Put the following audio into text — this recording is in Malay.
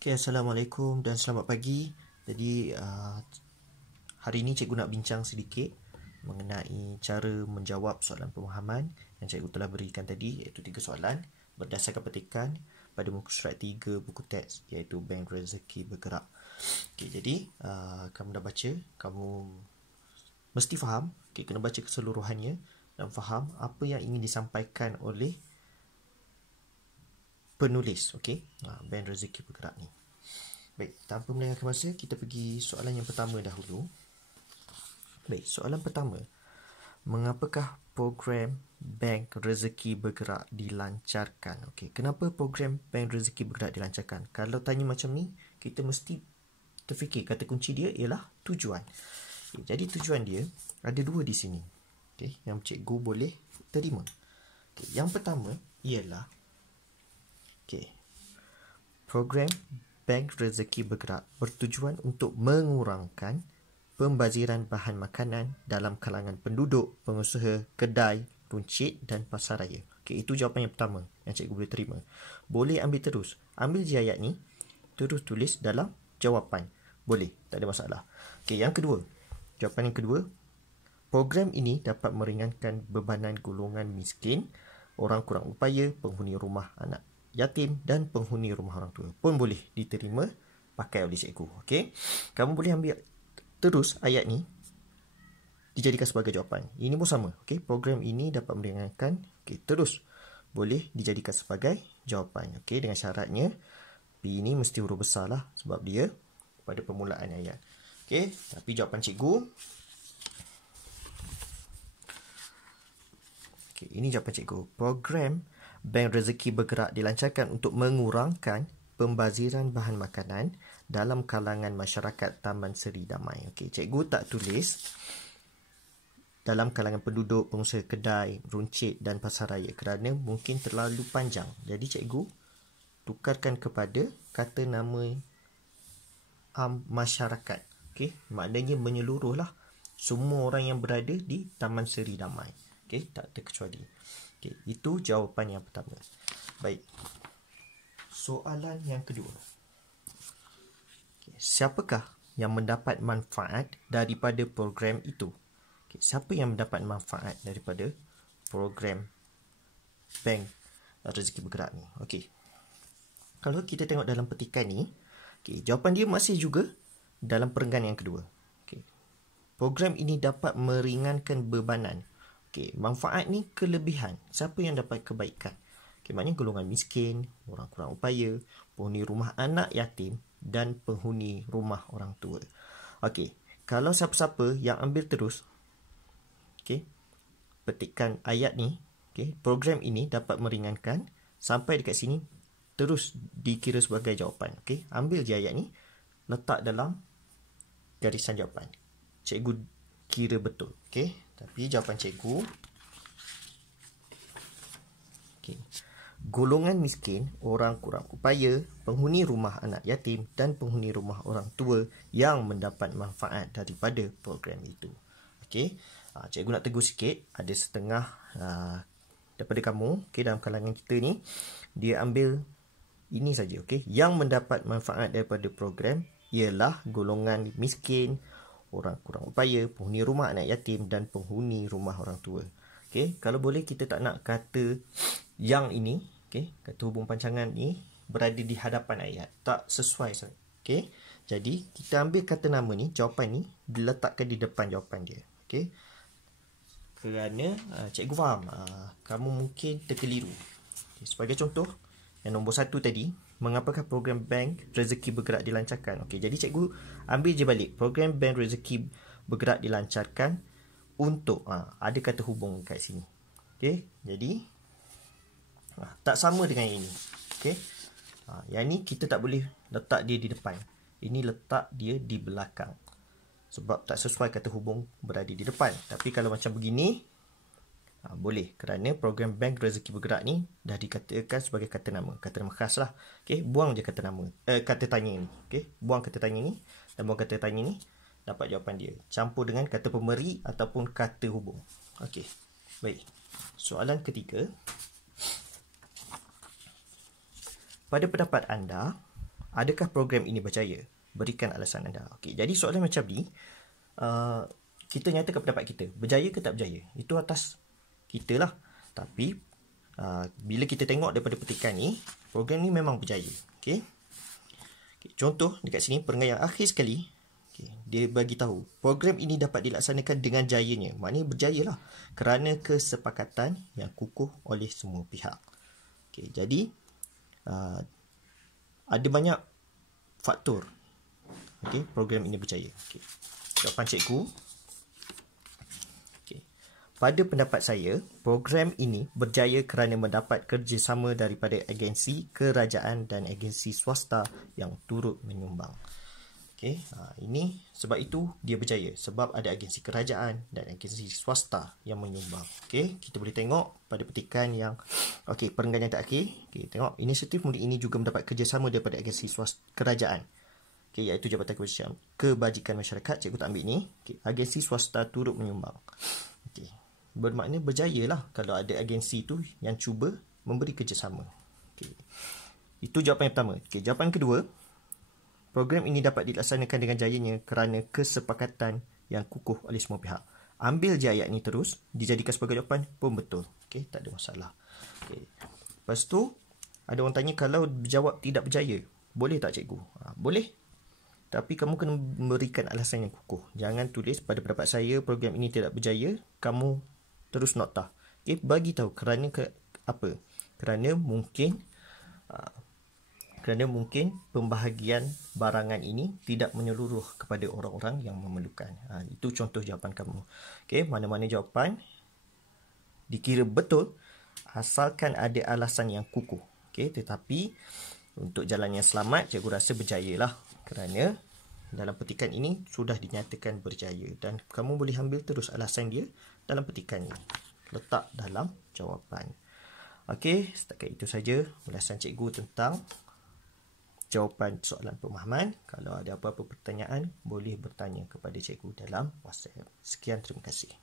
Okay, Assalamualaikum dan selamat pagi. Jadi hari ini cikgu nak bincang sedikit mengenai cara menjawab soalan pemahaman yang cikgu telah berikan tadi, iaitu 3 soalan berdasarkan petikan pada muka surat 3 buku teks, iaitu Bank Rezeki Bergerak. Okay, jadi kamu dah baca, kamu mesti faham. Okay, kena baca keseluruhannya dan faham apa yang ingin disampaikan oleh penulis. Okey, Bank Rezeki Bergerak ni. Baik, tanpa melengahkan masa, kita pergi soalan yang pertama dahulu. Baik, soalan pertama. Mengapakah program Bank Rezeki Bergerak dilancarkan? Okey, kenapa program Bank Rezeki Bergerak dilancarkan? Kalau tanya macam ni, kita mesti terfikir kata kunci dia ialah tujuan. Okay, jadi tujuan dia ada 2 di sini. Okey, yang cikgu boleh terima. Okay, yang pertama ialah program Bank Rezeki Bergerak bertujuan untuk mengurangkan pembaziran bahan makanan dalam kalangan penduduk, pengusaha, kedai, runcit dan pasaraya. Okey, itu jawapan yang pertama yang cikgu boleh terima. Boleh ambil terus. Ambil je ayat ni, terus tulis dalam jawapan. Boleh, tak ada masalah. Okey, yang kedua. Jawapan yang kedua, program ini dapat meringankan bebanan golongan miskin, orang kurang upaya, penghuni rumah anak yatim dan penghuni rumah orang tua pun boleh diterima pakai oleh cikgu. Okey, kamu boleh ambil terus ayat ni dijadikan sebagai jawapan. Ini pun sama. Okey, program ini dapat meringankan. Okey, terus boleh dijadikan sebagai jawapan. Okey, dengan syaratnya P ini mesti huruf besar lah sebab dia pada permulaan ayat. Okey, tapi jawapan cikgu, okey, ini jawapan cikgu. Program Bank Rezeki Bergerak dilancarkan untuk mengurangkan pembaziran bahan makanan dalam kalangan masyarakat Taman Seri Damai. Okey, cikgu tak tulis dalam kalangan penduduk, pengusaha kedai, runcit dan pasaraya kerana mungkin terlalu panjang. Jadi cikgu tukarkan kepada kata nama masyarakat. Okey, maknanya menyeluruh lah, semua orang yang berada di Taman Seri Damai. Okey, tak terkecuali. Okey, itu jawapan yang pertama. Baik. Soalan yang kedua. Okey, siapakah yang mendapat manfaat daripada program itu? Okey, siapa yang mendapat manfaat daripada program Bank Rezeki Bergerak ni? Okey. Kalau kita tengok dalam petikan ni, okey, jawapan dia masih juga dalam perenggan yang kedua. Okey. Program ini dapat meringankan bebanan. Okey, manfaat ni kelebihan. Siapa yang dapat kebaikan? Okey, maknanya golongan miskin, orang kurang upaya, penghuni rumah anak yatim dan penghuni rumah orang tua. Okey, kalau siapa-siapa yang ambil terus, okey, petikan ayat ni, okey, program ini dapat meringankan, sampai dekat sini terus dikira sebagai jawapan. Okey, ambil je ayat ni, letak dalam garisan jawapan. Cikgu kira betul. Okey, tapi jawapan cikgu, okay, golongan miskin, orang kurang upaya, penghuni rumah anak yatim dan penghuni rumah orang tua yang mendapat manfaat daripada program itu. Okey, cikgu nak tegur sikit, ada setengah daripada kamu, okay, dalam kalangan kita ni, dia ambil ini saja. Okey, yang mendapat manfaat daripada program ialah golongan miskin, orang kurang upaya, penghuni rumah anak yatim dan penghuni rumah orang tua. Okey, kalau boleh kita tak nak kata yang ini, okey, kata hubung pancangan ni berada di hadapan ayat. Tak sesuai. Okey, jadi kita ambil kata nama ni, jawapan ni diletakkan di depan jawapan dia. Okey, kerana cikgu faham kamu mungkin terkeliru. Okay, sebagai contoh, yang nombor 1 tadi, mengapakah program Bank Rezeki Bergerak dilancarkan? Okey, jadi cikgu ambil je balik. Program Bank Rezeki Bergerak dilancarkan untuk ada kata hubung kat sini. Okey, jadi tak sama dengan yang ini. Okey, yang ni kita tak boleh letak dia di depan. Ini letak dia di belakang. Sebab tak sesuai kata hubung berada di depan. Tapi kalau macam begini, boleh, kerana program Bank Rezeki Bergerak ni dah dikatakan sebagai kata nama khas lah. Okey, buang je kata nama, kata tanya ni. Okey, buang kata tanya ni dan buang kata tanya ni, dapat jawapan dia. Campur dengan kata pemberi ataupun kata hubung. Okey, baik. Soalan ketiga. Pada pendapat anda, Adakah program ini berjaya? Berikan alasan anda. Okey, jadi soalan macam ni, kita nyatakan pendapat kita. Berjaya ke tak berjaya? Itu atas kita lah. Tapi, bila kita tengok daripada petikan ni, program ni memang berjaya. Okey. Contoh dekat sini, perenggan yang akhir sekali, dia bagi tahu program ini dapat dilaksanakan dengan jayanya. Maknanya berjaya lah kerana kesepakatan yang kukuh oleh semua pihak. Okey, jadi ada banyak faktor program ini berjaya. Jawapan cikgu, pada pendapat saya, program ini berjaya kerana mendapat kerjasama daripada agensi kerajaan dan agensi swasta yang turut menyumbang. Ini sebab itu dia berjaya, sebab ada agensi kerajaan dan agensi swasta yang menyumbang. Kita boleh tengok pada petikan yang perenggan yang terakhir. Tengok, inisiatif murid ini juga mendapat kerjasama daripada agensi kerajaan, iaitu Jabatan Kebajikan Masyarakat. Cikgu tak ambil ni. Agensi swasta turut menyumbang. Bermakna berjaya lah kalau ada agensi tu yang cuba memberi kerjasama. Itu jawapan yang pertama. Jawapan kedua, program ini dapat dilaksanakan dengan jayanya kerana kesepakatan yang kukuh oleh semua pihak. Ambil je ayat ni terus, dijadikan sebagai jawapan pun betul. Tak ada masalah. Lepas tu, ada orang tanya, kalau jawab tidak berjaya, boleh tak cikgu? Boleh. Tapi kamu kena memberikan alasan yang kukuh. Jangan tulis pada pendapat saya program ini tidak berjaya, kamu terus notah. Bagi tahu kerana apa? Kerana mungkin pembahagian barangan ini tidak menyeluruh kepada orang-orang yang memerlukan. Itu contoh jawapan kamu. Mana-mana jawapan dikira betul asalkan ada alasan yang kukuh. Tetapi untuk jalan yang selamat, cikgu rasa berjayalah kerana dalam petikan ini sudah dinyatakan berjaya dan kamu boleh ambil terus alasan dia dalam petikan ini. Letak dalam jawapan. Setakat itu saja ulasan cikgu tentang jawapan soalan pemahaman. Kalau ada apa-apa pertanyaan, boleh bertanya kepada cikgu dalam WhatsApp. Sekian, terima kasih.